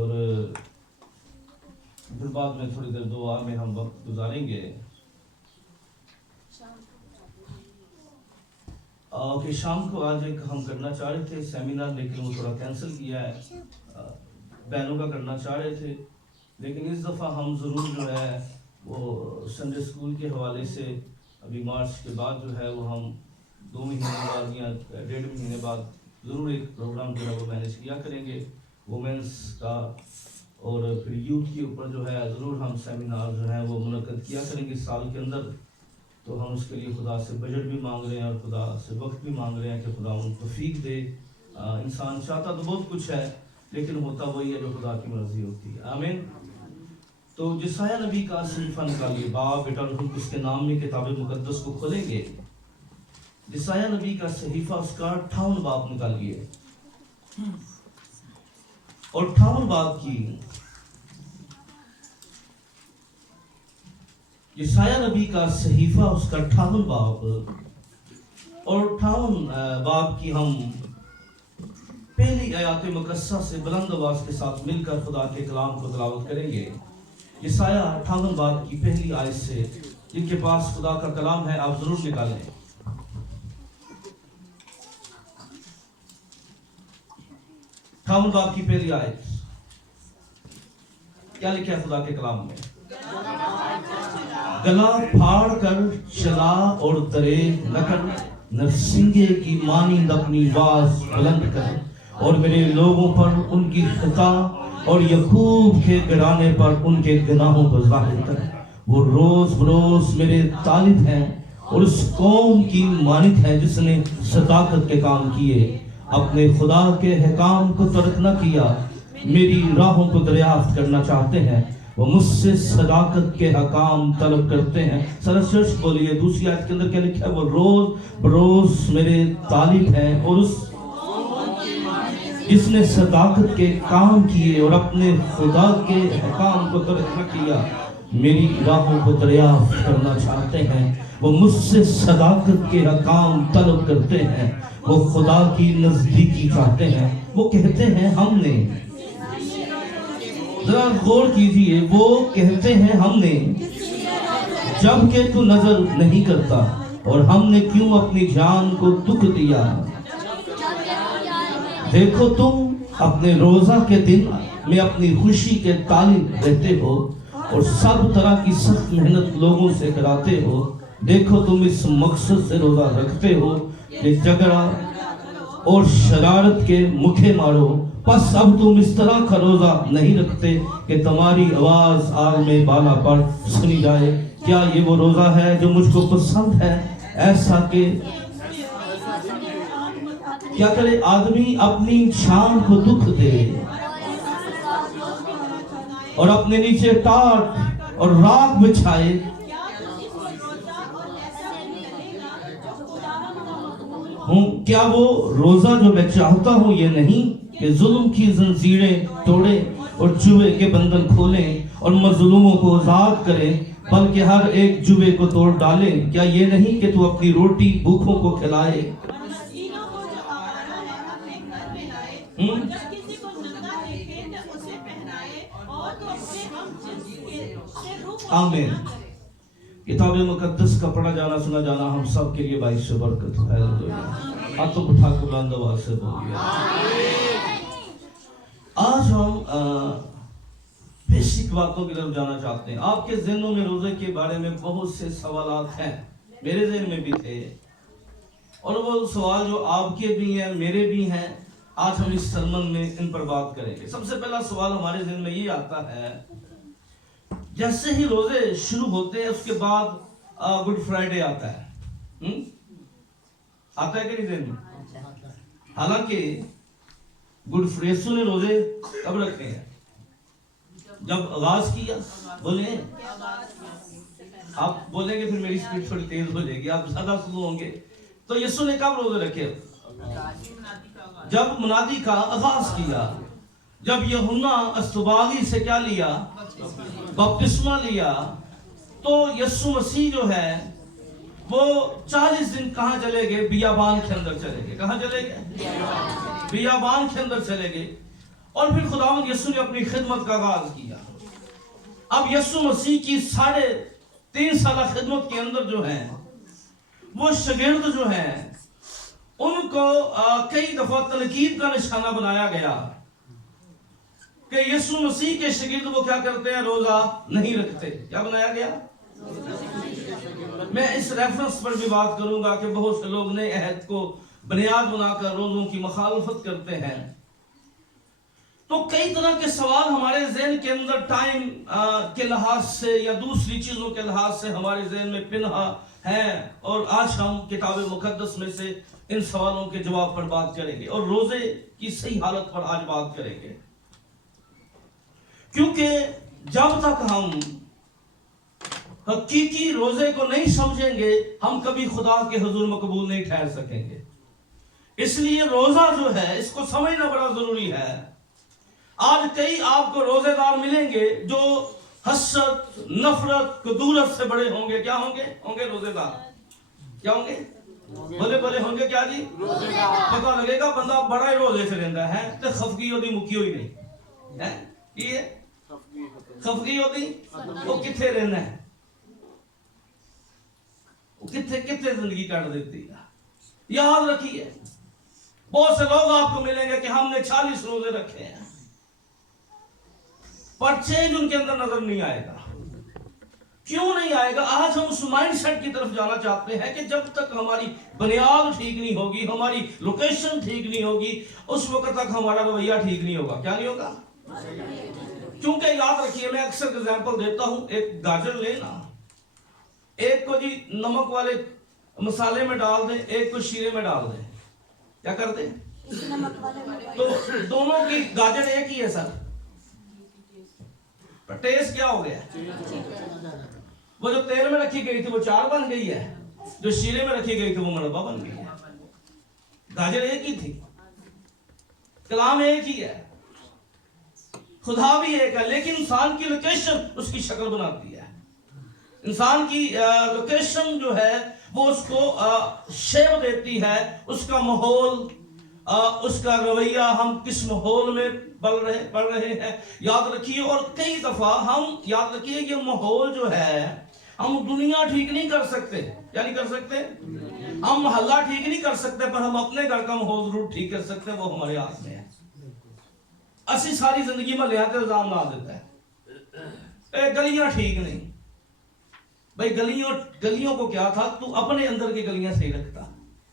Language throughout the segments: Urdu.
اور پھر بعد میں تھوڑی دیر دعا میں ہم وقت گزاریں گے کہ شام کو آج ایک ہم کرنا چاہ رہے تھے سیمینار، لیکن وہ تھوڑا کینسل کیا ہے، بہنوں کا کرنا چاہ رہے تھے، لیکن اس دفعہ ہم ضرور جو ہے وہ سنڈے اسکول کے حوالے سے ابھی مارچ کے بعد جو ہے وہ ہم 2 مہینے بعد یا 1.5 مہینے بعد ضرور ایک پروگرام جو ہے وہ مینیج کیا کریں گے وومنس کا، اور پھر یوتھ کے اوپر جو ہے ضرور ہم سیمینار جو ہے وہ منعقد کیا کریں گے سال کے اندر۔ تو ہم اس کے لیے خدا سے بجٹ بھی مانگ رہے ہیں اور خدا سے وقت بھی مانگ رہے ہیں کہ خدا ان کو توفیق دے۔ انسان چاہتا تو بہت کچھ ہے لیکن ہوتا وہی ہے جو خدا کی مرضی ہوتی ہے، آمین۔ تو جسایہ نبی کا صحیفہ نکالیے، باپ بیٹا روح القدس کے نام میں کتاب مقدس کو کھولیں گے، جسایہ نبی کا صحیفہ اس کا 58 باب نکالیے، اور 58 باب کی یسایہ نبی کا صحیفہ اس کا 58 باب اور 58 باب کی ہم پہلی آیات مقدسہ سے بلند آواز کے ساتھ مل کر خدا کے کلام کو تلاوت کریں گے۔ یسایہ 58 باب کی پہلی آیت سے، جن کے پاس خدا کا کلام ہے آپ ضرور نکالیں۔ 58 باب کی پہلی آیت کیا لکھا ہے خدا کے کلام میں؟ گلا پھاڑ کر چلا اور دریغ نہ کر، نرسنگے کی مانند اپنی آواز بلند کر، اور میرے لوگوں پر ان کی خطا اور یعقوب کے گھرانے پر ان کے گناہوں کو ظاہر کر۔ وہ روز بروز میرے طالب ہیں اور اس قوم کی مانند ہے جس نے صداقت کے کام کیے، اپنے خدا کے احکام کو ترک نہ کیا، میری راہوں کو دریافت کرنا چاہتے ہیں، وہ مجھ سے صداقت کے حکام طلب کرتے ہیں۔ سرسرش بولیے، دوسری آیت کے اندر کیا لکھا ہے؟ وہ روز بروز میرے طالب ہیں اور اس جس نے صداقت کے کام کیے اور اپنے خدا کے احکام کو ترک نہ کیا، میری راہوں کو دریافت کرنا چاہتے ہیں، وہ مجھ سے صداقت کے حکام طلب کرتے ہیں، وہ خدا کی نزدیکی چاہتے ہیں۔ وہ کہتے ہیں ہم نے، ذرا غور کیجئے، وہ کہتے ہیں ہم نے، جبکہ تو نظر نہیں کرتا، اور ہم نے کیوں اپنی جان کو دکھ دیا۔ دیکھو تم اپنے روزہ کے دن میں اپنی خوشی کے طالب رہتے ہو اور سب طرح کی سخت محنت لوگوں سے کراتے ہو۔ دیکھو تم اس مقصد سے روزہ رکھتے ہو کہ جھگڑا اور شرارت کے مکھے مارو، پس اب تم اس طرح کا روزہ نہیں رکھتے کہ تمہاری آواز آگ میں بالا پر سنی جائے۔ کیا یہ وہ روزہ ہے جو مجھ کو پسند ہے، ایسا کہ کیا کرے آدمی اپنی شان کو دکھ دے اور اپنے نیچے ٹاٹ اور راکھ بچھائے؟ کیا وہ روزہ جو میں چاہتا ہوں یہ نہیں کہ ظلم کی زنجیریں توڑے اور جوے کے بندھن کھولیں اور مظلوموں کو آزاد کریں، بلکہ ہر ایک جوے کو توڑ ڈالیں؟ کیا یہ نہیں کہ تو اپنی روٹی بھوکھوں کو کھلائے، آمین۔ کتاب مقدس کا پڑھا جانا سنا جانا ہم سب کے لیے باعث برکت ہے۔ ہاتھوں کو اٹھا کے بلند آواز سے بولیے۔ آج ہم بیسک باتوں کی طرف جانا چاہتے ہیں۔ آپ کے ذہنوں میں روزے کے بارے میں بہت سے سوالات ہیں، میرے ذہن میں بھی تھے، اور وہ سوال جو آپ کے بھی ہیں میرے بھی ہیں، آج ہم اس سرمن میں ان پر بات کریں گے۔ سب سے پہلا سوال ہمارے ذہن میں یہ آتا ہے، جیسے ہی روزے شروع ہوتے ہیں اس کے بعد گڈ فرائیڈے آتا ہے، آتا ہے کہ نہیں ذہن میں؟ حالانکہ گڈ فرائیڈے نے روزے کب رکھے ہیں؟ جب آغاز کیا، بولیں آپ بولیں گے پھر میری سپیڈ تھوڑی تیز ہو جائے گی، آپ زیادہ سلو ہوں گے۔ تو یسوع نے کب روزے رکھے؟ جب منادی کا آغاز کیا، جب یوحنا اسباغی سے کیا لیا؟ بپتسمہ لیا۔ تو یسوع مسیح جو ہے وہ 40 دن کہاں چلے گئے؟ بیابان کے اندر چلے گئے۔ کہاں چلے گئے؟ بیابان کے اندر چلے گئے۔ اور پھر خداوند یسوع نے اپنی خدمت کا آغاز کیا. اب یسوع مسیح کی 3.5 سالہ خدمت کے اندر جو ہیں وہ شاگرد جو ہیں ان کو کئی دفعہ تنقید کا نشانہ بنایا گیا کہ یسوع مسیح کے شاگرد وہ کیا کرتے ہیں؟ روزہ نہیں رکھتے. کیا بنایا گیا؟ میں اس ریفرنس پر بھی بات کروں گا کہ بہت سے لوگ نئے عہد کو بنیاد بنا کر روزوں کی مخالفت کرتے ہیں. تو کئی طرح کے سوال ہمارے ذہن کے اندر ٹائم کے لحاظ سے یا دوسری چیزوں کے لحاظ سے ہمارے ذہن میں پنہا ہیں، اور آج ہم کتاب مقدس میں سے ان سوالوں کے جواب پر بات کریں گے اور روزے کی صحیح حالت پر آج بات کریں گے. کیونکہ جب تک ہم حقیقی روزے کو نہیں سمجھیں گے ہم کبھی خدا کے حضور مقبول نہیں ٹھہر سکیں گے. اس لیے روزہ جو ہے اس کو سمجھنا بڑا ضروری ہے. آج کئی آپ کو روزے دار ملیں گے جو حسد، نفرت، کدورت سے بڑے ہوں گے. کیا ہوں گے؟ ہوں گے روزے دار. کیا ہوں گے؟ بولے ہوں گے کیا جی؟ پتہ لگے گا بندہ بڑا ہی روزے سے رہتا ہے تو خفگی ہوتی مکی ہوئی نہیں ہے. یہ خفگی ہوتی وہ کتنے رہنا ہے، کتنے زندگی کاٹ دیتی ہے. یاد رکھیے بہت سے لوگ آپ کو ملیں گے کہ ہم نے 40 روزے رکھے ہیں پر چینج ان کے اندر نظر نہیں آئے گا. کیوں نہیں آئے گا؟ آج ہم اس مائنڈ سیٹ کی طرف جانا چاہتے ہیں کہ جب تک ہماری بنیاد ٹھیک نہیں ہوگی، ہماری لوکیشن ٹھیک نہیں ہوگی، اس وقت تک ہمارا رویہ ٹھیک نہیں ہوگا. کیا نہیں ہوگا؟ کیونکہ یاد رکھیے میں اکثر ایگزامپل دیتا ہوں. ایک گاجر لینا، ایک کو جی نمک والے مسالے میں ڈال دیں، ایک کو شیرے میں ڈال دیں. کیا کر دیں؟ تو دونوں کی گاجر ایک ہی ہے سر، پر ٹیسٹ کیا ہو گیا؟ وہ جو تیل میں رکھی گئی تھی وہ 4 بن گئی ہے، جو شیرے میں رکھی گئی تھی وہ مربع بن گئی ہے. گاجر ایک ہی تھی، کلام ایک ہی ہے، خدا بھی ایک ہے، لیکن انسان کی لوکیشن اس کی شکل بناتی ہے. انسان کی لوکیشن جو ہے وہ اس کو شیپ دیتی ہے، اس کا ماحول، اس کا رویہ، ہم کس ماحول میں پڑھ رہے ہیں. یاد رکھیے، اور کئی دفعہ ہم یاد رکھیے یہ ماحول جو ہے ہم دنیا ٹھیک نہیں کر سکتے. کیا نہیں کر سکتے؟ ہم محلہ ٹھیک نہیں کر سکتے، پر ہم اپنے گھر کا ماحول ضرور ٹھیک کر سکتے ہیں. وہ ہمارے ہاتھ میں ہے. اسی ساری زندگی میں لہٰذا الزام لا دیتا ہے گلیاں ٹھیک نہیں. بھائی گلیوں کو کیا تھا؟ تو اپنے اندر کی گلیاں صحیح رکھتا،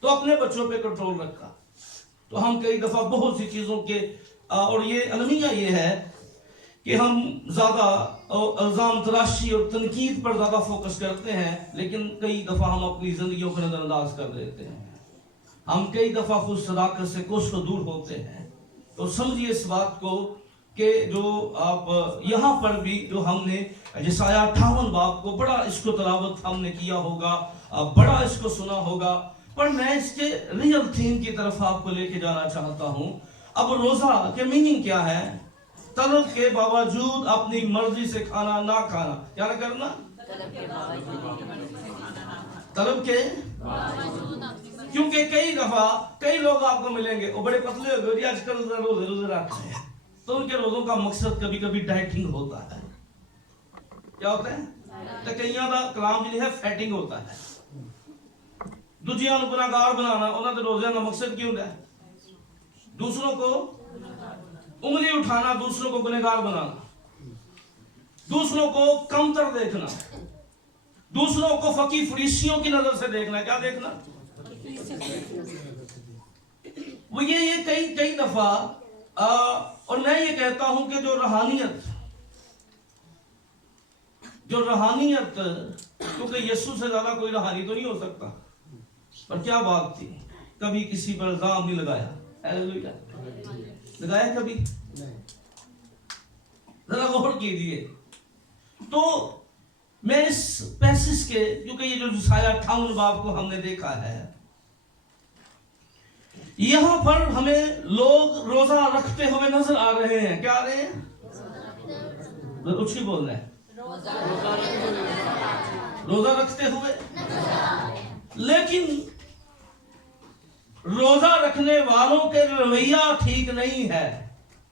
تو اپنے بچوں پہ کنٹرول رکھا. تو ہم کئی دفعہ بہت سی چیزوں کے اور یہ المیہ یہ ہے کہ ہم زیادہ الزام تراشی اور تنقید پر زیادہ فوکس کرتے ہیں، لیکن کئی دفعہ ہم اپنی زندگیوں کو نظر انداز کر دیتے ہیں. ہم کئی دفعہ خود صداقت سے کوسوں دور ہوتے ہیں. تو سمجھیے اس بات کو کہ جو آپ یہاں پر بھی جو ہم نے یسایہ 58 باب کو بڑا اس کو تلاوت ہم نے کیا ہوگا، بڑا اس کو سنا ہوگا، پر میں اس کے ریئل تھیم کی طرف آپ کو لے کے جانا چاہتا ہوں. اب روزہ کے میننگ کیا ہے؟ طلب کے باوجود اپنی مرضی سے کھانا نہ کھانا. کیا نہ کرنا؟ طلب کے کیونکہ کئی دفعہ کئی لوگ آپ کو ملیں گے وہ بڑے پتلے ہو گئے آج کل روزے رکھتے ہیں، تو ان کے روزوں کا مقصد کبھی کبھی ڈائٹنگ ہوتا ہے. کیا ہوتا ہے؟ تکیاں دا کلام جو ہے فیٹنگ ہوتا ہے. دوجیاں نوں گناہگار بنانا، انہاں دے روزے کا مقصد کی ہوتا ہے؟ دوسروں کو انگلی اٹھانا، دوسروں کو گنہگار بنانا، دوسروں کو کمتر دیکھنا، دوسروں کو فقیر فریسیوں کی نظر سے دیکھنا. کیا دیکھنا؟ وہ یہ کئی دفعہ اور میں یہ کہتا ہوں کہ جو روحانیت کیونکہ یسوع سے زیادہ کوئی روحانی تو نہیں ہو سکتا، پر کیا بات تھی، کبھی کسی پر الزام نہیں لگایا. ہیلیلویا. لگایا کبھی؟ ذرا غور کیجیے. تو میں اس پیسج کے کیونکہ یہ جو یسایہ 58 باب کو ہم نے دیکھا ہے، یہاں پر ہمیں لوگ روزہ رکھتے ہوئے نظر آ رہے ہیں. کیا آ رہے ہیں؟ اچھی بول رہے ہیں. روزہ رکھتے ہوئے، لیکن روزہ رکھنے والوں کے رویہ ٹھیک نہیں ہے.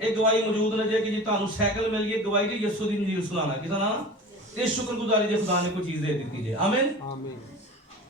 ਇਹ ਗਵਾਹੀ ਮੌਜੂਦ ਨੇ ਜੇ ਕਿ ਜੀ ਤੁਹਾਨੂੰ ਸਾਈਕਲ ਮਿਲ ਗਈ, ਗਵਾਹੀ ਜੀ ਯਿਸੂ ਦੀ ਇੰਜੀਲ ਸੁਣਾਣਾ ਕਿਸਾ ਨਾ, ਤੇ ਸ਼ੁਕਰਗੁਜ਼ਾਰੀ ਜੇ ਖੁਦਾ ਨੇ ਕੋਈ ਚੀਜ਼ ਦੇ ਦਿੱਤੀ ਜੇ। ਆਮੀਨ ਆਮੀਨ।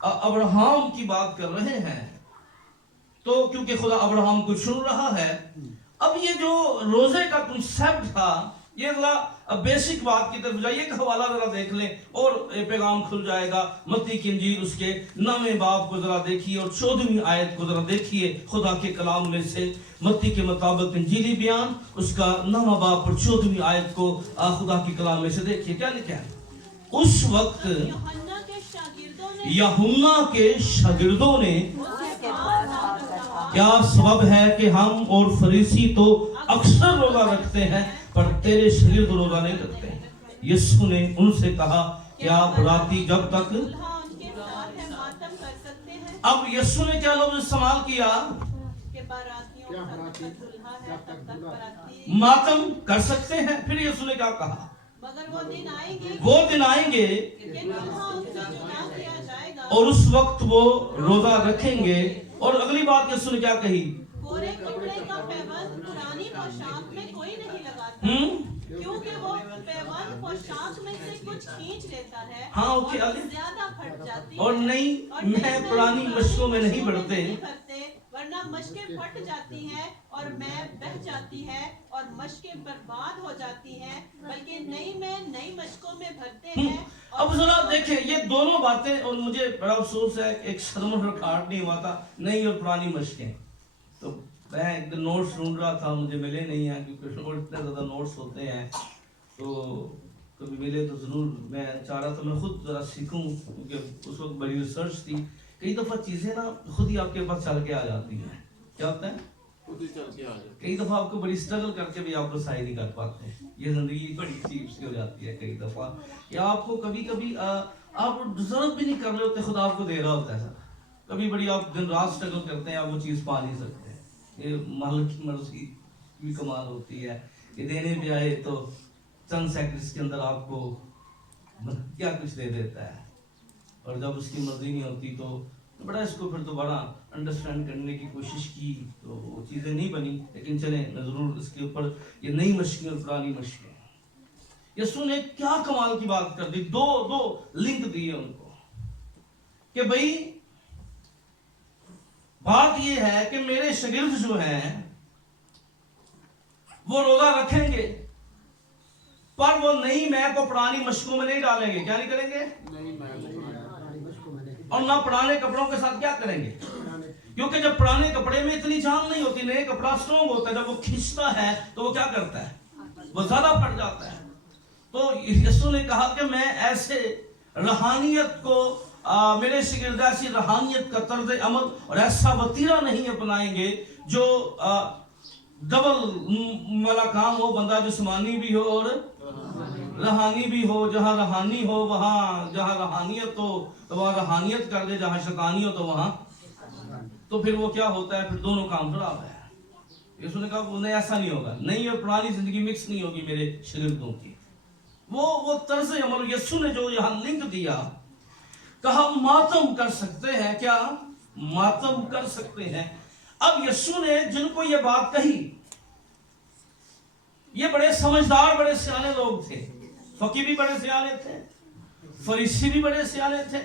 ابراہم کی بات کر رہے ہیں، تو کیونکہ خدا ابراہم کو چن رہا ہے. اب یہ جو روزے کا کنسیپٹ تھا، یہ ذرا بیسک بات کی طرف جائیے، ایک حوالہ ذرا دیکھ لیں اور پیغام کھل جائے گا. متی کی انجیل اس کے 9ویں باب کو ذرا دیکھیے اور 14ویں آیت کو ذرا دیکھیے خدا کے کلام میں سے. متی کے مطابق انجیلی بیان اس کا 9واں باب اور 14ویں آیت کو خدا کے کلام میں سے دیکھیے کیا لکھا ہے. اس وقت یوحنا کے شاگردوں نے، کیا سبب ہے کہ ہم اور فریسی تو اکثر روزہ رکھتے ہیں پر تیرے شاگرد روزہ نہیں رکھتے؟ یسوع نے ان سے کہا، کیا براتی جب تک. اب یسوع نے کیا لفظ استعمال کیا؟ ماتم کر سکتے ہیں. پھر یسوع نے کیا کہا؟ وہ دن آئیں گے اور اس وقت وہ روزہ رکھیں گے. اور اگلی بات یسوع نے کیا کہی؟ گورے کپڑے کا پیوند پرانی پوشاک میں کوئی نہیں لگاتا، کیونکہ وہ پیوند پوشاک میں سے کچھ کھینچ لیتا ہے اور زیادہ پھٹ جاتی ہے. اور نہیں، میں پرانی مشکوں میں نہیں بڑھتے، ورنہ مشکیں پھٹ جاتی ہیں اور میں بہہ جاتی ہے اور مشکیں برباد ہو جاتی ہیں، بلکہ نئی میں نئی مشکوں میں بھرتے ہیں. اب ذرا دیکھیں یہ دونوں باتیں، اور مجھے بڑا افسوس ہے ایک شرم ریکارڈ نہیں ہوا تھا نئی اور پرانی مشقیں. تو میں ایک دن نوٹس ڈھونڈ رہا تھا، مجھے ملے نہیں ہیں کیونکہ اتنے زیادہ نوٹس ہوتے ہیں، تو کبھی ملے تو ضرور. میں چاہ رہا تھا میں خود ذرا سیکھوں کیونکہ اس وقت بڑی ریسرچ تھی. کئی دفعہ چیزیں نا خود ہی آپ کے پاس چل کے آ جاتی ہیں. کیا ہوتا ہے؟ خود ہی چل کے آ جاتی. کئی دفعہ آپ کو بڑی اسٹرگل کر کے بھی آپ کو صحیح نہیں کر پاتے. یہ زندگی بڑی عجیب سی ہو جاتی ہے کئی دفعہ، یا آپ کو کبھی کبھی آپ ڈیزرو بھی نہیں کر رہے ہوتے، خدا آپ کو دے رہا ہوتا ہے. کبھی بڑی آپ دن رات اسٹرگل کرتے ہیں، آپ وہ چیز پا نہیں سکتے. یہ مالک کی مرضی بھی کمال ہوتی ہے کہ دینے بھی آئے تو چند سیکنڈز کے اندر آپ کو کیا کچھ دے دیتا ہے، اور جب اس کی مرضی نہیں ہوتی تو بڑا اس کو پھر دوبارہ انڈرسٹینڈ کرنے کی کوشش کی تو وہ چیزیں نہیں بنی. لیکن چلیں میں ضرور اس کے اوپر یہ نئی مشقیں اور پرانی مشقیں. یسوع نے کیا کمال کی بات کر دی، دو لنک دیے ان کو کہ بھئی بات یہ ہے کہ میرے شاگرد جو ہیں وہ روزہ رکھیں گے پر وہ نئی میں کو پرانی مشقوں میں نہیں ڈالیں گے. کیا نہیں کریں گے؟ اور نہ پرانے کپڑوں کے ساتھ کیا کریں گے؟ کیونکہ جب پرانے کپڑے میں اتنی جان نہیں ہوتی، نئے کپڑا سٹرونگ ہوتا ہے، جب وہ کھینچتا ہے تو وہ کیا کرتا ہے؟ وہ زیادہ پھٹ جاتا ہے. تو یسوع نے کہا کہ میں ایسے روحانیت کو میرے شاگرد ایسی روحانیت کا طرز عمل اور ایسا وتیرہ نہیں اپنائیں گے جو ڈبل والا کام ہو، بندہ جسمانی بھی ہو اور روحانی بھی ہو. جہاں روحانی ہو وہاں، جہاں روحانیت ہو تو وہاں روحانیت کر دے، جہاں شیطانی ہو تو وہاں. تو پھر وہ کیا ہوتا ہے؟ پھر دونوں کام خراب ہے. یسوع نے کہا انہیں ایسا نہیں ہوگا، نئی اور پرانی زندگی مکس نہیں ہوگی میرے شاگردوں کی. وہ طرز عمل یسوع نے جو یہاں لنک دیا، کہا ماتم کر سکتے ہیں. کیا ماتم کر سکتے ہیں؟ اب یسوع نے جن کو یہ بات کہی، یہ بڑے سمجھدار بڑے سیانے لوگ تھے. فقی بھی بڑے سیانے تھے، فریسی بھی بڑے سیانے تھے،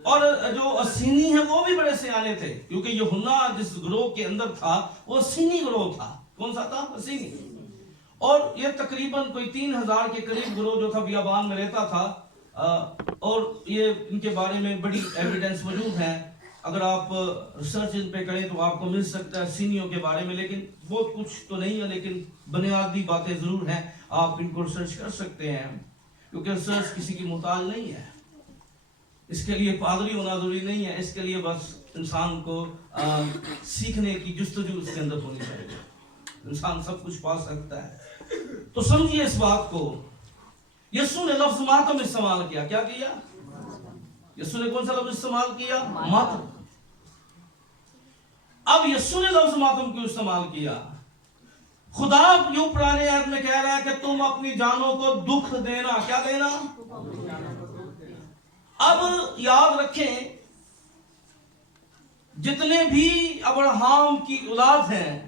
اور جو اسینی ہیں وہ بھی بڑے سیانے تھے. کیونکہ یوحنا جس گروہ کے اندر تھا وہ اسینی گروہ تھا. کون سا تھا؟ اسینی. اور یہ تقریباً کوئی 3000 کے قریب گروہ جو تھا بیابان میں رہتا تھا. اور یہ ان کے بارے میں بڑی ایویڈنس موجود ہیں. اگر آپ ریسرچ ان پہ کریں تو آپ کو مل سکتا ہے سینیوں کے بارے میں، لیکن بہت کچھ تو نہیں ہے، لیکن بنیادی باتیں ضرور ہیں. آپ ان کو ریسرچ کر سکتے ہیں، کیونکہ ریسرچ کسی کی محتاج نہیں ہے. اس کے لیے پادری ہونا ضروری نہیں ہے، اس کے لیے بس انسان کو سیکھنے کی جستجو اس کے اندر ہونی چاہیے. انسان سب کچھ پا سکتا ہے. تو سمجھیے اس بات کو. یسوع نے لفظ ماتم استعمال کیا. کیا کیا؟ یسوع نے کون سا لفظ استعمال کیا؟ ماتم. اب یسوع نے لفظ ماتم کیوں استعمال کیا؟ خدا یوں پرانے عہد میں کہہ رہا ہے کہ تم اپنی جانوں کو دکھ دینا. کیا دینا؟ اب یاد رکھیں، جتنے بھی ابراہم کی اولاد ہیں،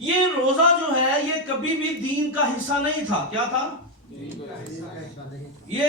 یہ روزہ جو ہے یہ کبھی بھی دین کا حصہ نہیں تھا. کیا تھا؟ یہ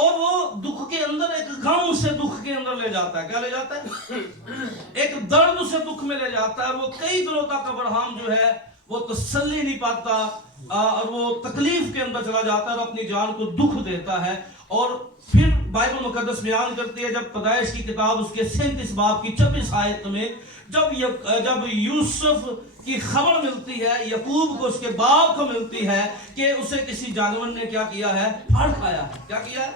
اور وہ دکھ کے اندر ایک غم سے دکھ کے اندر لے جاتا ہے. کیا لے جاتا ہے؟ ایک درد سے دکھ میں لے جاتا ہے. وہ کئی دنوں تک ابراہیم جو ہے وہ تسلی نہیں پاتا اور وہ تکلیف کے اندر چلا جاتا ہے اور اپنی جان کو دکھ دیتا ہے. اور پھر بائبل مقدس بیان کرتی ہے جب پیدائش کی کتاب اس کے 37 باب کی 26 آیت میں جب یوسف کی خبر ملتی ہے یعقوب کو، اس کے باپ کو ملتی ہے کہ اسے کسی جانور نے کیا کیا ہے؟ پھاڑ کھایا ہے. کیا کیا ہے؟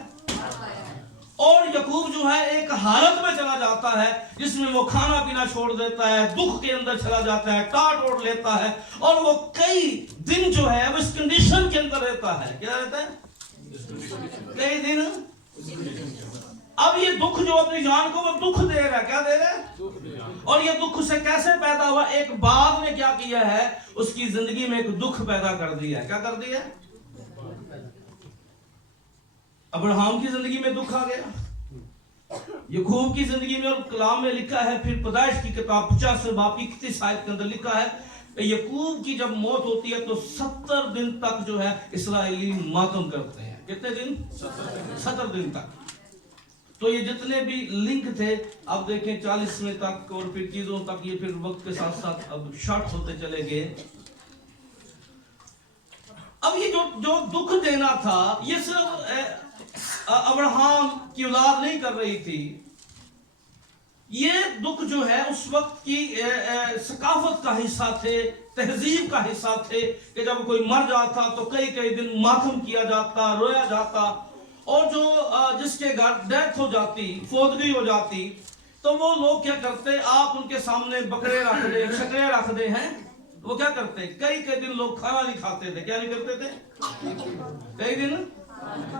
اور یعقوب جو ہے ایک حالت میں چلا جاتا ہے جس میں وہ کھانا پینا چھوڑ دیتا ہے، دکھ کے اندر چلا جاتا ہے، ٹاٹ اوڑ لیتا ہے اور وہ کئی دن جو ہے وہ اس کنڈیشن کے اندر رہتا ہے. کیا رہتا ہے؟ کئی دن. اب یہ دکھ جو اپنی جان کو وہ دکھ دے رہا ہے. کیا دے رہا ہے؟ اور یہ دکھ اسے کیسے پیدا ہوا؟ ایک باپ نے کیا کیا ہے؟ اس کی زندگی میں ایک دکھ پیدا کر دیا ہے. کیا کر دیا؟ ابراہیم کی زندگی میں دکھ آ گیا، یعقوب کی زندگی میں. اور کلام میں لکھا ہے پھر پیدائش کی کتاب 50 باب کی 31 آیت کے اندر لکھا ہے یعقوب کی جب موت ہوتی ہے تو 70 دن تک جو ہے اسرائیلی ماتم کرتے ہیں. کتنے دن؟ 70 دن تک. تو یہ جتنے بھی لنک تھے اب دیکھیں 40ویں تک اور پھر چیزوں تک یہ پھر وقت کے ساتھ ساتھ اب شارٹ ہوتے چلے گئے. اب یہ جو دکھ دینا تھا یہ صرف ابراہیم کی اولاد نہیں کر رہی تھی. یہ دکھ جو ہے اس وقت کی ثقافت کا حصہ تھے، تہذیب کا حصہ تھے کہ جب کوئی مر جاتا تو کئی دن ماتم کیا جاتا، رویا جاتا. اور جو جس کے گھر ڈیتھ ہو جاتی، فوتگی ہو جاتی، تو وہ لوگ کیا کرتے؟ آپ ان کے سامنے بکرے رکھ دیں، شکرے رکھ دیں ہیں. وہ کیا کرتے؟ کئی دن لوگ کھانا نہیں کھاتے تھے. کیا نہیں کرتے تھے؟ کئی دن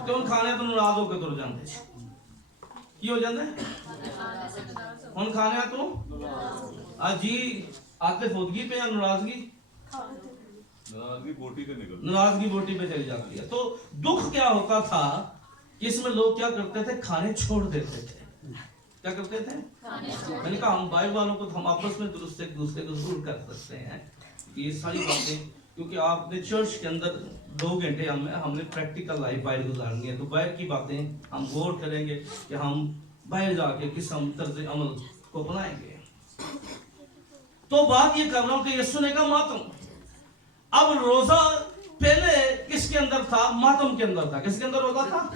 تو ان کھانے تو ناراض ہو کے تر جاندے. کی ہو جاندے؟ ان کھانے تو جی آتے فوتگی پہ یا ناراضگی؟ ناراضگی بوٹی پہ چلی جاتی ہے. تو دکھ کیا ہوتا تھا کہ اس میں لوگ کیا کرتے تھے؟ کھانے چھوڑ دیتے تھے. کیا کرتے تھے؟ میں نے کہا ہم بھائی والوں کو ہم آپس میں درست ایک دوسرے کو ضرور کر سکتے ہیں یہ ساری باتیں، کیونکہ آپ نے چرچ کے اندر 2 گھنٹے ہم نے پریکٹیکل لائف باہر گزارنی ہے. تو باہر کی باتیں ہم غور کریں گے کہ ہم باہر جا کے کس ہم طرز عمل کو اپنائیں گے. تو بات یہ کر رہا ہوں کہ یسوع نے کہا ماتم. اب روزہ پہلے کس کے اندر تھا؟ ماتم کے اندر تھا. کس کے اندر روزہ تھا؟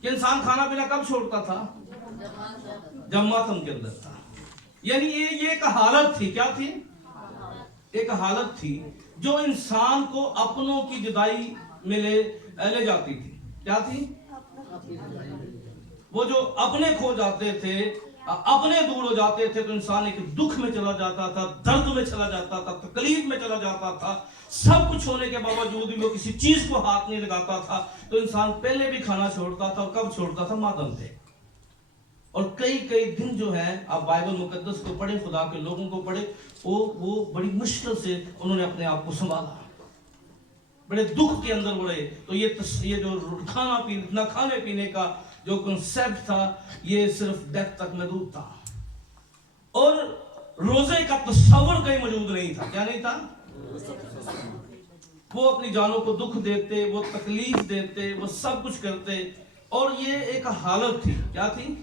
کہ انسان کھانا پینا کب چھوڑتا تھا؟ جب ماتم کے اندر تھا. یعنی یہ ایک حالت تھی. کیا تھی؟ ایک حالت تھی جو انسان کو اپنوں کی جدائی میں لے جاتی تھی. کیا تھی؟ وہ جو اپنے کھو جاتے تھے، اپنے دور ہو جاتے تھے تو انسان ایک دکھ میں چلا جاتا تھا، درد میں چلا جاتا تھا، تکلیف میں چلا جاتا تھا. سب کچھ ہونے کے باوجود بھی وہ کسی چیز کو ہاتھ نہیں لگاتا تھا. تو انسان پہلے بھی کھانا چھوڑتا تھا. اور کب چھوڑتا تھا؟ ماتم تھے. اور کئی دن جو ہے آپ بائبل مقدس کو پڑھیں، خدا کے لوگوں کو پڑھیں، وہ بڑی مشکل سے انہوں نے اپنے آپ کو سنبھالا، بڑے دکھ کے اندر بڑے. تو یہ جو کھانے پینے کا جو کنسیپٹ تھا یہ صرف ڈیتھ تک محدود تھا. اور روزے کا تصور کہیں موجود نہیں تھا. کیا نہیں تھا؟ وہ اپنی جانوں کو دکھ دیتے، وہ تکلیف دیتے، وہ سب کچھ کرتے. اور یہ ایک حالت تھی. کیا تھی؟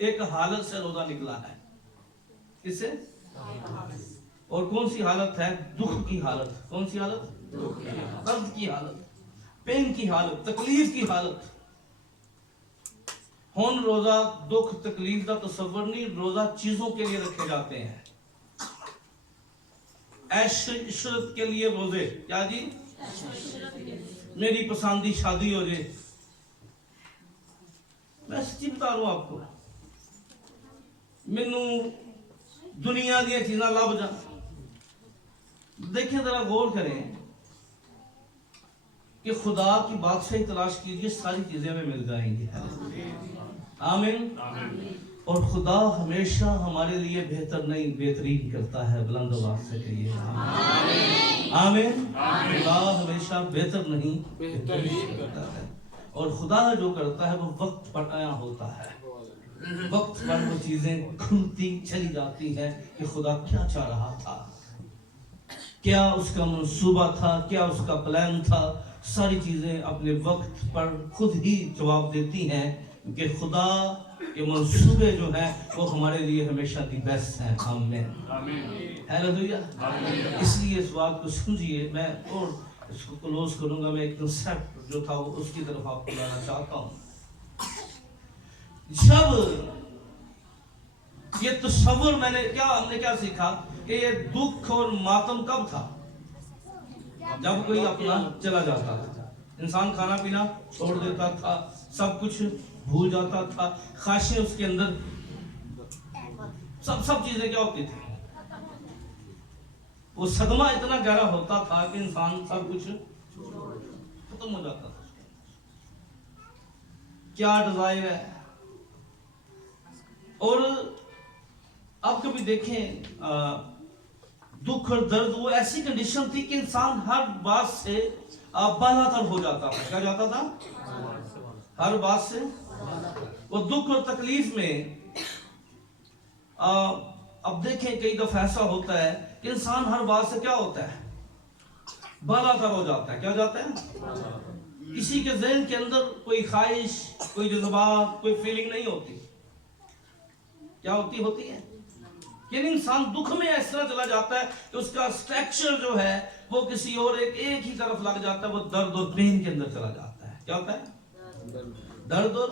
ایک حالت سے روزہ نکلا ہے. کس سے؟ اور کون سی حالت ہے؟ دکھ کی حالت. کون سی حالت؟ درد کی حالت، پین کی حالت، تکلیف کی حالت. ہون روزہ دکھ تکلیف کا تصور نہیں، روزہ چیزوں کے لیے رکھے جاتے ہیں. عشرت کے لیے روزے. کیا جی؟ میری پسندی شادی ہو جائے. میں سچی بتا رہا ہوں آپ کو، مینوں دنیا دیا چیزاں لب جا. دیکھیں ذرا غور کریں کہ خدا کی بادشاہی تلاش کیجئے، ساری چیزیں ہمیں مل جائیں گی. آمین. اور خدا ہمیشہ ہمارے لیے بہتر نہیں بہترین کرتا ہے. بلند آواز سے کہیے آمین. خدا ہمیشہ بہتر نہیں بہترین کرتا ہے. اور خدا جو کرتا ہے وہ وقت پر آیا ہوتا ہے. وقت پر وہ چیزیں کھلتی چلی جاتی ہیں کہ خدا کیا چاہ رہا تھا، کیا اس کا منصوبہ تھا، کیا اس کا پلان تھا. ساری چیزیں اپنے وقت پر خود ہی جواب دیتی ہیں، کیونکہ خدا کے منصوبے جو ہیں وہ ہمارے لیے ہمیشہ دی بیسٹ ہیں۔ آمین، ہیلیلویا۔ اس لیے اس بات کو سمجھیے، میں اور اس کو کلوز کروں گا، میں ایک کنسیپٹ جو تھا وہ اس کی طرف آپ کو لانا چاہتا ہوں۔ جب یہ تصور ہم نے کیا سیکھا کہ یہ دکھ اور ماتم کب تھا؟ جب کوئی اپنا چلا جاتا تھا، انسان کھانا پینا چھوڑ دیتا تھا، سب کچھ بھول جاتا تھا، خواہشیں اس کے اندر، سب چیزیں کیا ہوتی تھی، وہ صدمہ اتنا گہرا ہوتا تھا کہ انسان سب کچھ ختم ہو جاتا تھا۔ کیا ڈیزائر ہے؟ اور آپ کبھی دیکھیں دکھ اور درد وہ ایسی کنڈیشن تھی کہ انسان ہر بات سے بالا تر ہو جاتا تھا۔ کیا جاتا تھا؟ ہر بات سے وہ دکھ اور تکلیف میں اب دیکھیں کئی دفعہ ایسا ہوتا ہے کہ انسان ہر بات سے کیا ہوتا ہے؟ بالا تر ہو جاتا ہے۔ کیا ہو جاتا ہے؟ کسی کے ذہن کے اندر کوئی خواہش، کوئی جذبات، کوئی فیلنگ نہیں ہوتی۔ کیا ہوتی ہے؟ یعنی انسان دکھ میں اس طرح چلا جاتا ہے کہ اس کا سٹرکچر جو ہے وہ کسی اور ایک ہی طرف لگ جاتا ہے، وہ درد اور پین کے اندر چلا جاتا ہے۔ کیا ہوتا ہے؟ درد اور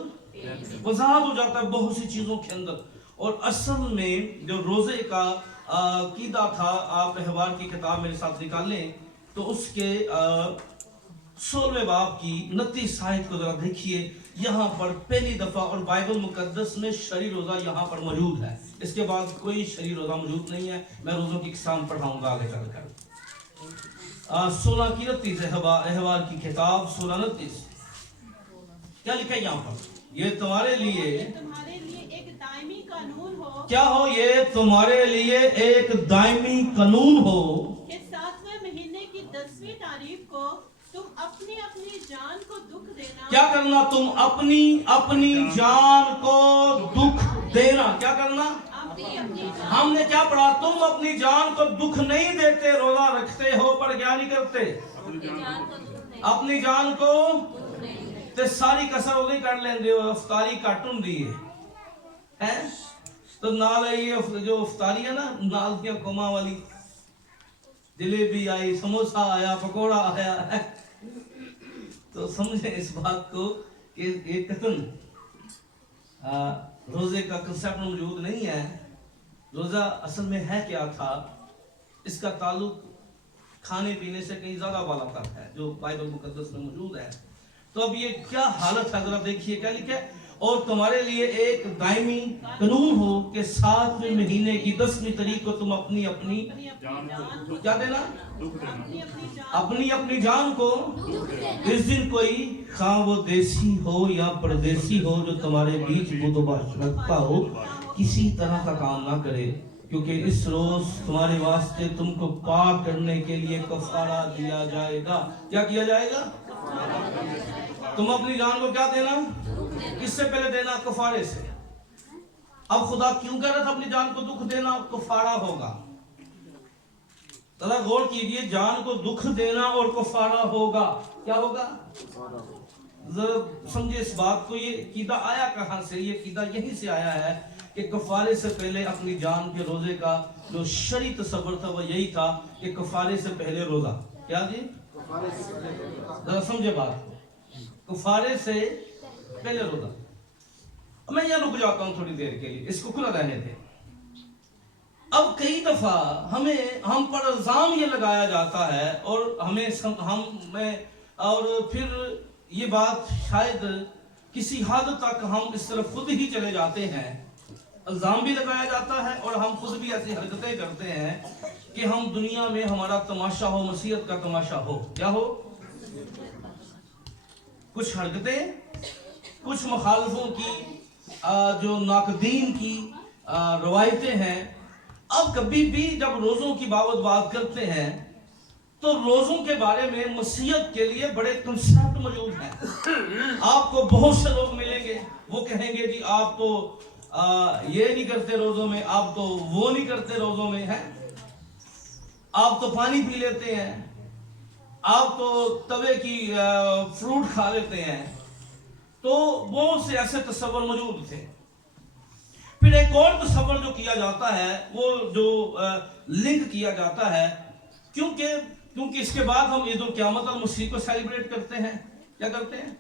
وضاحت ہو جاتا ہے بہت سی چیزوں کے اندر۔ اور اصل میں جو روزے کا عقیدہ تھا، آپ احوال کی کتاب میرے ساتھ نکالیں تو اس کے 16ویں باب کی 29 آیت کو ذرا دیکھیے۔ یہاں پر پہلی دفعہ اور بائبل مقدس میں شرعی روزہ یہاں پر موجود ہے، اس کے بعد کوئی شرعی روزہ موجود نہیں ہے۔ میں روزوں کی اقسام پڑھاؤں گا آگے چل کر۔ 16 کی 29 احوال کی کتاب 16:29 کیا لکھا ہے یہاں پر؟ یہ تمہارے لیے ایک دائمی قانون ہو۔ کیا ہو؟ یہ تمہارے لیے ایک دائمی قانون ہو کہ 7ویں مہینے کی 10ویں تاریخ کو تم اپنی جان کو دکھ دینا۔ کیا کرنا؟ تم اپنی جان کو دکھ دینا۔ کیا کرنا؟ ہم نے کیا پڑھا؟ تم اپنی جان کو دکھ نہیں دیتے، روزہ رکھتے ہو پر کیا نہیں کرتے؟ اپنی جان کو تے ساری کسر وہ نہیں کر لیندے ہو، افطاری کاٹن دیئے ہیں تو نال یہ جو افطاری ہے نا، نال دیا قوما والی جلیبی آئی، سموسہ آیا، پکوڑا آیا ہے، تو سمجھیں اس بات کو کہ ایک قتل روزے کا کنسیپٹ موجود نہیں ہے۔ روزہ اصل میں ہے کیا تھا؟ اس کا تعلق کھانے پینے سے کہیں زیادہ والا تر ہے جو بائبل مقدس میں موجود ہے۔ تو اب یہ کیا حالت ہے ذرا دیکھیے کیا لکھا ہے؟ اور تمہارے لیے ایک دائمی قانون ہو کہ 7ویں مہینے کی 10ویں تاریخ کو تم اپنی کیا دینا؟ اپنی جان کو اس دن کوئی خواہ وہ دیسی ہو یا پردیسی ہو جو تمہارے بیچ بدھ و باش رکھتا ہو کسی طرح کا کام نہ کرے، کیونکہ اس روز تمہارے واسطے تم کو پاک کرنے کے لیے کفارہ دیا جائے گا۔ کیا کیا جائے گا؟ تم اپنی جان کو کیا دینا؟ کس سے پہلے دینا؟ کفارے سے۔ اب خدا کیوں کہہ رہا تھا اپنی جان کو دکھ دینا؟ کفارہ ہوگا۔ ذرا غور کیجئے، جان کو دکھ دینا اور کفارہ ہوگا۔ کیا ہوگا؟ ذرا سمجھے اس بات کو، یہ عقیدہ آیا کہاں سے؟ یہ عقیدہ یہیں سے آیا ہے کہ کفارے سے پہلے اپنی جان کے روزے کا جو شرعی تصور تھا وہ یہی تھا کہ کفارے سے پہلے روزہ۔ کیا جی؟ ذرا سمجھے بات، کفارے سے پہلے روزہ۔ میں یہاں رک جاتا ہوں تھوڑی دیر کے لیے، اس کو کھلا رہنے دیں۔ اب کئی دفعہ ہم پر الزام یہ لگایا جاتا ہے اور پھر یہ بات شاید کسی حد تک ہم اس طرف خود ہی چلے جاتے ہیں، الزام بھی لگایا جاتا ہے اور ہم خود بھی ایسی حرکتیں کرتے ہیں کہ ہم دنیا میں ہمارا تماشا ہو، مسیحیت کا تماشا ہو۔ کیا ہو؟ کچھ حرکتیں، کچھ مخالفوں کی جو ناقدین کی روایتیں ہیں۔ اب کبھی بھی جب روزوں کی بات کرتے ہیں تو روزوں کے بارے میں مسیحیت کے لیے بڑے کنسیپٹ موجود ہیں۔ آپ کو بہت سے لوگ ملیں گے، وہ کہیں گے جی آپ تو یہ نہیں کرتے روزوں میں، آپ تو وہ نہیں کرتے روزوں میں، ہیں آپ تو پانی پی لیتے ہیں، آپ تو توے کی فروٹ کھا لیتے ہیں. تو بہت سے ایسے تصور موجود تھے. پھر ایک اور تصور جو کیا جاتا ہے, وہ جو لنک کیا جاتا ہے, کیونکہ اس کے بعد ہم عید القیامت المسیح کو سیلیبریٹ کرتے ہیں. کیا کرتے ہیں؟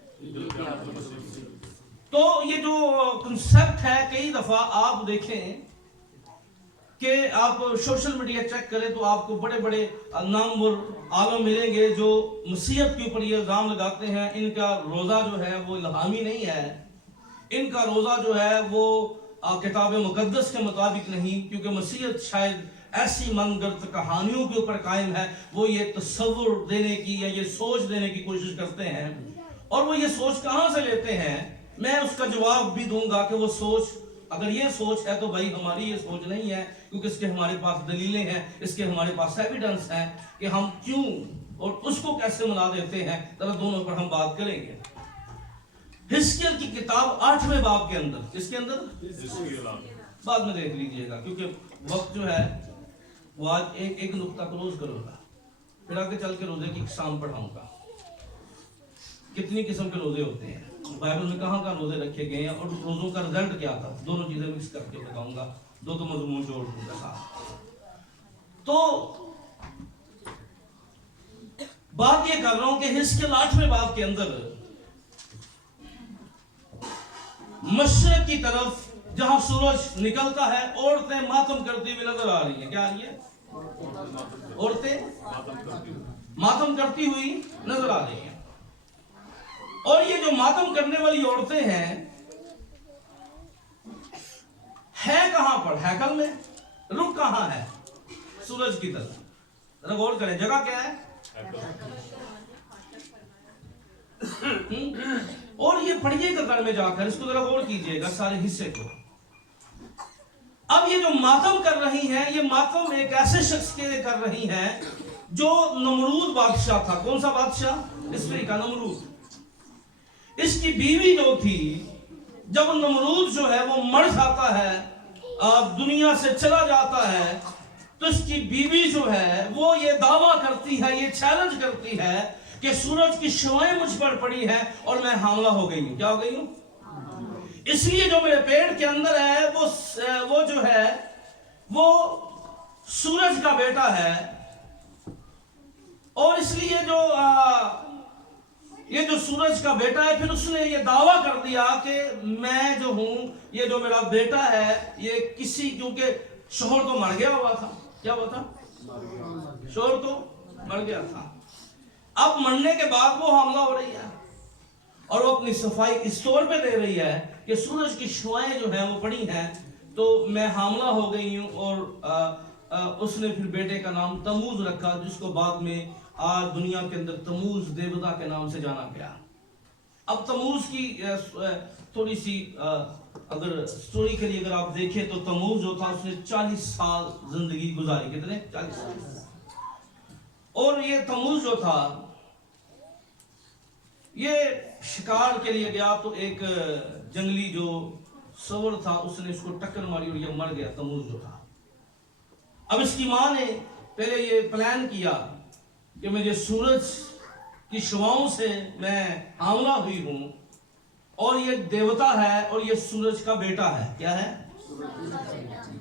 تو یہ جو کنسپٹ ہے, کئی دفعہ آپ دیکھیں کہ آپ سوشل میڈیا چیک کریں تو آپ کو بڑے بڑے نامور عالم ملیں گے جو مسیحیت کے اوپر یہ الزام لگاتے ہیں ان کا روزہ جو ہے وہ الہامی نہیں ہے, ان کا روزہ جو ہے وہ کتاب مقدس کے مطابق نہیں, کیونکہ مسیحیت شاید ایسی من گڑت کہانیوں کے اوپر قائم ہے. وہ یہ تصور دینے کی یا یہ سوچ دینے کی کوشش کرتے ہیں, اور وہ یہ سوچ کہاں سے لیتے ہیں, میں اس کا جواب بھی دوں گا کہ وہ سوچ, اگر یہ سوچ ہے تو بھائی ہماری یہ سوچ نہیں ہے, کیونکہ اس کے ہمارے پاس دلیلیں ہیں, اس کے ہمارے پاس ایویڈنس ہیں کہ ہم کیوں اور اس کو کیسے ملا دیتے ہیں. ذرا دونوں پر ہم بات کریں گے. حزقیل کی کتاب 8ویں باب کے اندر, اس کے اندر بعد میں دیکھ لیجئے گا کیونکہ وقت جو ہے وہ آج ایک نقطہ کلوز کروں گا, پھر آگے چل کے روزے کی اقسام پڑھاؤں گا. کتنی قسم کے روزے ہوتے ہیں, بائبل میں کہاں کہاں روزے رکھے گئے ہیں, اور روزوں کا رزلٹ کیا تھا, دونوں چیزیں مکس کر کے بتاؤں گا, دو مضمون جوڑ دوں گا ساتھ. تو بات یہ کر رہا ہوں کہ حزقیل 8ویں باب کے اندر مشرق کی طرف جہاں سورج نکلتا ہے, عورتیں ماتم کرتی ہوئی نظر آ رہی ہیں. کیا آ رہی ہے؟ عورتیں ماتم کرتی ہوئی نظر آ رہی ہیں. اور یہ جو ماتم کرنے والی عورتیں ہیں, ہے کہاں پر؟ ہیکل میں. رخ کہاں ہے؟ سورج کی طرف. ذرا غور کریں, جگہ کیا ہے؟ اور یہ پڑھیے گا گھر میں جا کر, اس کو ذرا غور کیجئے گا سارے حصے کو. اب یہ جو ماتم کر رہی ہیں, یہ ماتم ایک ایسے شخص کے لیے کر رہی ہیں جو نمرود بادشاہ تھا. کون سا بادشاہ؟ ہسٹری کا نمرود. اس کی بیوی جو تھی, جب نمرود جو ہے وہ مر جاتا ہے, دنیا سے چلا جاتا ہے, تو اس کی بیوی جو ہے وہ یہ دعویٰ کرتی ہے, یہ چیلنج کرتی ہے کہ سورج کی شعاعیں مجھ پر پڑی ہیں اور میں حاملہ ہو گئی ہوں. کیا ہو گئی ہوں؟ اس لیے جو میرے پیٹ کے اندر ہے وہ جو ہے وہ سورج کا بیٹا ہے. اور اس لیے یہ جو سورج کا بیٹا ہے, پھر اس نے یہ دعویٰ کر دیا کہ میں جو ہوں, یہ جو میرا بیٹا ہے, یہ کیونکہ شوہر تو مر گیا ہوا تھا. کیا ہوا تھا؟ شوہر تو مر گیا تھا. اب مرنے کے بعد وہ حاملہ ہو رہی ہے, اور وہ اپنی صفائی اس طور پہ دے رہی ہے کہ سورج کی شعاعیں جو ہیں وہ پڑی ہیں تو میں حاملہ ہو گئی ہوں. اور اس نے پھر بیٹے کا نام تموز رکھا, جس کو بعد میں آج دنیا کے اندر تموز دیوتا کے نام سے جانا گیا. اب تموز کی تھوڑی سی اگر سٹوری کے لیے اگر آپ دیکھیں تو تموز جو تھا اس نے 40 سال زندگی گزاری. کتنے؟ 40 سال. اور یہ تموز جو تھا یہ شکار کے لیے گیا, تو ایک جنگلی جو سور تھا اس نے اس کو ٹکر ماری اور یہ مر گیا. تموز جو تھا, اب اس کی ماں نے پہلے یہ پلان کیا کہ مجھے سورج کی شعاؤں سے میں حاملہ ہوئی ہوں, اور یہ دیوتا ہے اور یہ سورج کا بیٹا ہے. کیا ہے؟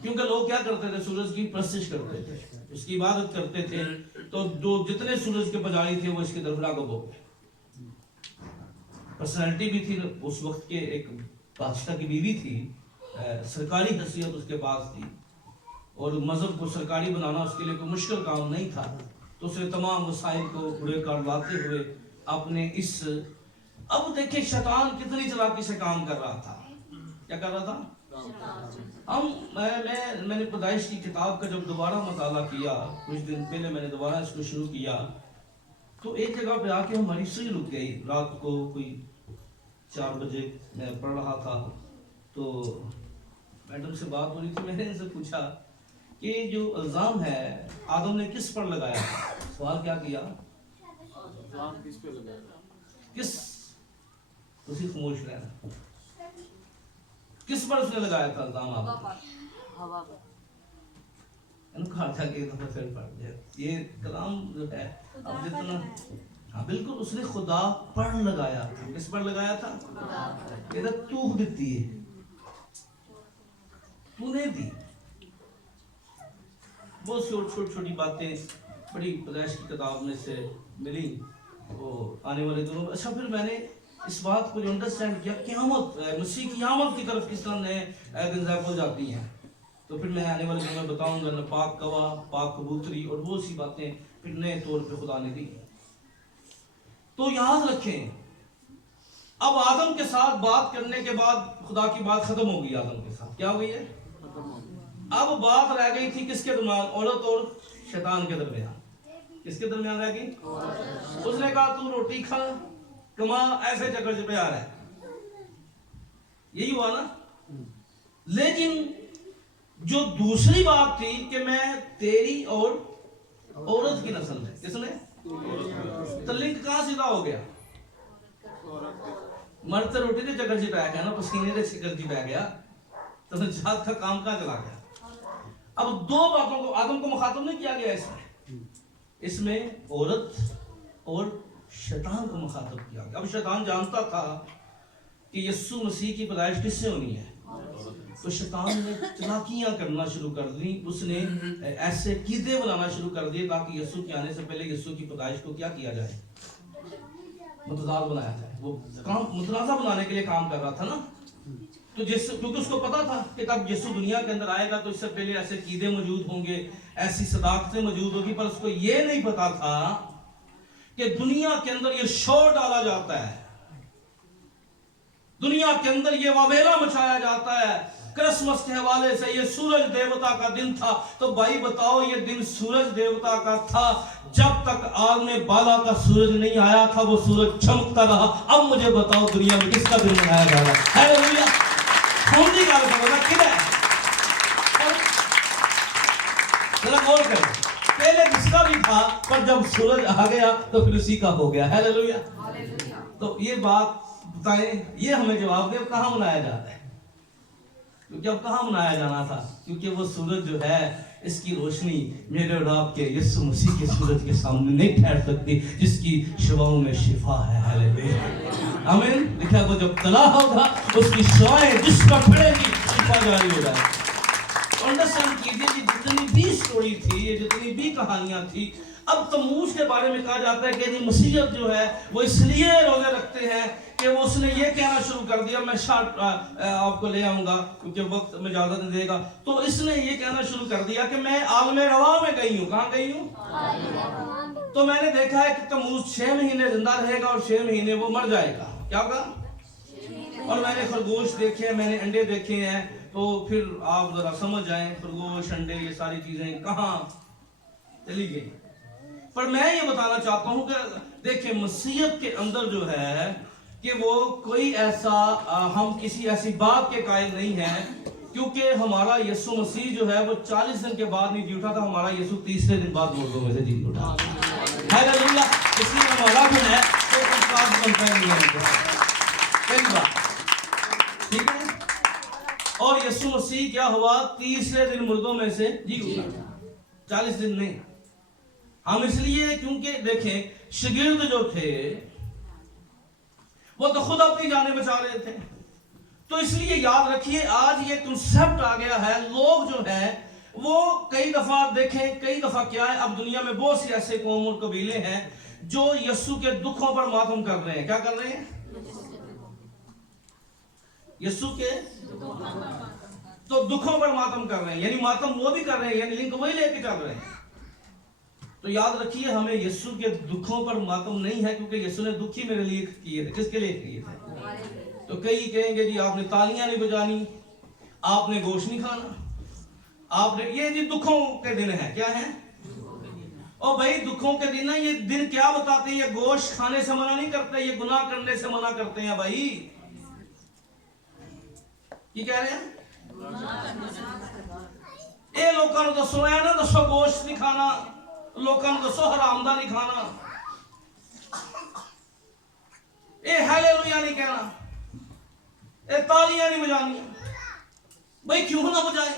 کیونکہ لوگ کیا کرتے تھے, سورج کی پرستش کرتے تھے, اس کی عبادت کرتے تھے, تو جو جتنے سورج کے پجاری تھے وہ اس کی طرف راغب ہو گئے. پرسنالٹی بھی تھی اس وقت کے, ایک بادشاہ کی بیوی تھی, سرکاری حیثیت اس کے پاس تھی, اور مذہب کو سرکاری بنانا اس کے لیے کوئی مشکل کام نہیں تھا. تو اسے تمام وسائل کو اڑے کر لاتے ہوئے اپنے اب دیکھیں شیطان کتنی چلاکی سے کام کر رہا تھا. کیا کر رہا تھا؟ میں نے پیدائش کی کتاب کا جب دوبارہ مطالعہ کیا, کچھ دن پہلے میں نے دوبارہ اس کو شروع کیا, تو ایک جگہ پہ آ کے ہماری سوئی رک گئی. رات کو کوئی 4 بجے میں پڑھ رہا تھا, تو میڈم سے بات ہو رہی تھی. میں نے ان سے پوچھا کہ جو الزام ہے آدم نے کس پر لگایا؟ سوال کیا کیا؟ کس پہ لگایا؟ اسی خاموش رہنا, کس پر اس نے لگایا تھا الزام؟ ان کو کہا کہ ایک دفعہ پھر پڑھ دیا. یہ کلام جو ہے اب جتنا ہاں بالکل اس نے خدا پر لگایا تھا. کس پر لگایا تھا؟ یہ تو دیتی ہے، تو نے دی. بہت چھوٹی چھوٹی باتیں بڑی پیدائش کی کتاب میں سے ملی وہ آنے والے دنوں میں. اچھا پھر میں نے اس بات کو جو انڈرسٹینڈ کیا قیامت مسیح کی آمد کی طرف کس طرح نئے ایگزامپل جاتی ہیں، تو پھر میں آنے والے دنوں میں بتاؤں گا پاک گواہ، پاک کبوتری اور بہت سی باتیں پھر نئے طور پہ خدا نے دی. تو یاد رکھیں اب آدم کے ساتھ بات کرنے کے بعد خدا کی بات ختم ہو گئی. آدم کے ساتھ کیا ہو گئی ہے؟ اب بات رہ گئی تھی کس کے درمیان؟ عورت اور شیطان کے درمیان. کس کے درمیان رہ گئی؟ اس نے کہا تو روٹی کھا کما، ایسے چکر پہ آ رہا ہے. یہی ہوا نا. لیکن جو دوسری بات تھی کہ میں تیری اور عورت کی نسل ہے، کس نے؟ تو لنک کہاں سیدھا ہو گیا؟ مرد روٹی نے چکر جی پہ گیا نا، پسینے نے چکر جی پہ گیا، تو جات کا کام کہاں چلا گیا؟ اب دو باتوں کو آدم کو مخاطب نہیں کیا گیا اس میں عورت اور شیطان کو مخاطب کیا گیا. اب شیطان جانتا تھا کہ یسوع مسیح کی پیدائش کس سے ہونی ہے، تو شیطان نے چلاکیاں کرنا شروع کر دی. اس نے ایسے قیدے بنانا شروع کر دیے تاکہ یسوع کے آنے سے پہلے یسوع کی پیدائش کو کیا کیا جائے؟ متضاد بنایا جائے. وہ کام متنازع بنانے کے لیے کام کر رہا تھا نا. تو کیونکہ اس کو پتا تھا کہ تب یسوع دنیا کے اندر آئے گا تو اس سے پہلے ایسے قیدے موجود ہوں گے، ایسی صداقتیں موجود ہوگی، پر اس کو یہ نہیں پتا تھا کہ دنیا کے اندر یہ شور ڈالا جاتا ہے، دنیا کے اندر یہ واویلا مچایا جاتا ہے. کرسمس کے حوالے سے یہ سورج دیوتا کا دن تھا، تو بھائی بتاؤ یہ دن سورج دیوتا کا تھا جب تک عالم بالا کا سورج نہیں آیا تھا، وہ سورج چمکتا رہا. اب مجھے بتاؤ دنیا میں کس کا دن منایا جا رہا ہے؟ ہیلیلویا. ہوندی گل کرو کدھر ہے؟ ذرا غور کریں. پہلے کس کا بھی تھا، پر جب سورج آ گیا تو پھر اسی کا ہو گیا. ہیلیلویا. تو یہ بات بتائیں، یہ ہمیں جواب دے کہاں منایا جاتا ہے؟ کیونکہ اب کہاں منایا جانا تھا؟ کیونکہ وہ سورج جو ہے اس کی روشنی میرے اور آپ کے یسوع مسیح کے سورج کے سامنے نہیں ٹھہر سکتی، جس کی شعاؤں میں شفا ہے. ہیلیلویا. آمین. لکھا وہ جب طلا ہوگا اس کی شعائیں جس پر پڑے گی شفا جاری ہو جائے. انڈرسٹینڈ کیجئے کہ جتنی بھی سٹوری تھی، یہ جتنی بھی کہانیاں تھی، اب تموز کے بارے میں کہا جاتا ہے کہ یہ مسیحیت جو ہے وہ اس لیے روزے رکھتے ہیں کہ وہ اس نے یہ کہنا شروع کر دیا، میں شارٹ آپ کو لے آؤں گا کیونکہ وقت میں اجازت نہیں دے گا. تو اس نے یہ کہنا شروع کر دیا کہ میں عالم رواں میں گئی ہوں. کہاں گئی ہوں؟ تو میں نے دیکھا ہے کہ تموز 6 مہینے زندہ رہے گا اور 6 مہینے وہ مر جائے گا. کیا کہا؟ اور میں نے خرگوش دیکھے ہیں، میں نے انڈے دیکھے ہیں. تو پھر آپ ذرا سمجھ جائیں خرگوش، انڈے، یہ ساری چیزیں کہاں چلی گئی. پر میں یہ بتانا چاہتا ہوں کہ دیکھیں مسیحیت کے اندر جو ہے کہ وہ کوئی ایسا ہم کسی ایسی بات کے قائل نہیں ہیں، کیونکہ ہمارا یسوع مسیح جو ہے وہ 40 دن کے بعد نہیں جی اٹھا تھا. ہمارا یسوع 30 دن بعد مردوں میں سے جی اٹھا. ہیلیلویا. اس لیے ہمارا جو ہے وہ انقاذ بنتا نہیں ہے. پہلی بات ٹھیک ہے. اور یسوع مسیح کیا ہوا؟ 30 دن مردوں میں سے جی اٹھا، 40 دن نہیں. ہم اس لیے کیونکہ دیکھیں شاگرد جو تھے وہ تو خود اپنی جانیں بچا رہے تھے. تو اس لیے یاد رکھیے آج یہ کنسپٹ آ گیا ہے. لوگ جو ہیں وہ کئی دفعہ دیکھیں، کئی دفعہ کیا ہے، اب دنیا میں بہت سی ایسے قوم اور قبیلے ہیں جو یسوع کے دکھوں پر ماتم کر رہے ہیں. کیا کر رہے ہیں؟ یسوع کے تو دکھوں پر ماتم کر رہے ہیں. یعنی ماتم وہ بھی کر رہے ہیں، یعنی لنک وہی لے کے چل رہے ہیں. تو یاد رکھیے ہمیں یسوع کے دکھوں پر ماتم نہیں ہے، کیونکہ یسوع نے دکھ ہی میرے لیے کیے تھے. کس کے لیے کیے تھے؟ تو کئی کہیں گے جی آپ نے تالیاں نہیں بجانی، آپ نے گوشت نہیں کھانا، آپ نے یہ جی دکھوں کے دن ہیں. کیا ہیں؟ اور بھائی دکھوں کے دن ہیں. یہ دن کیا بتاتے ہیں؟ یہ گوشت کھانے سے منع نہیں کرتے، یہ گناہ کرنے سے منع کرتے ہیں. بھائی یہ کہہ رہے ہیں اے لوکاں نوں دسو، اے نہ دسو گوشت نہیں کھانا، لوکاں نوں دسو حرام دا نہیں کھانا، اے ہیلیلویا نہیں کہنا، اے تالیاں نہیں بجانی. بھائی کیوں نہ بجائیں؟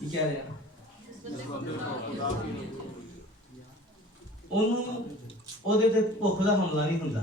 ਕੀ ਕਹਿ ਰਿਹਾ, ਉਹਨੂੰ ਉਹਦੇ ਤੇ ਭੁੱਖ ਦਾ ਹਮਲਾ ਨਹੀਂ ਹੁੰਦਾ।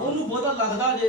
ਉਹਨੂੰ ਬਹੁਤਾ ਲੱਗਦਾ ਜੇ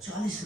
40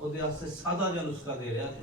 ਉਹਦੇ ਵਾਸਤੇ ਸਾਦਾ ਜਿਹਾ ਨੁਸਖਾ ਦੇ ਰਿਹਾ ਹੈ,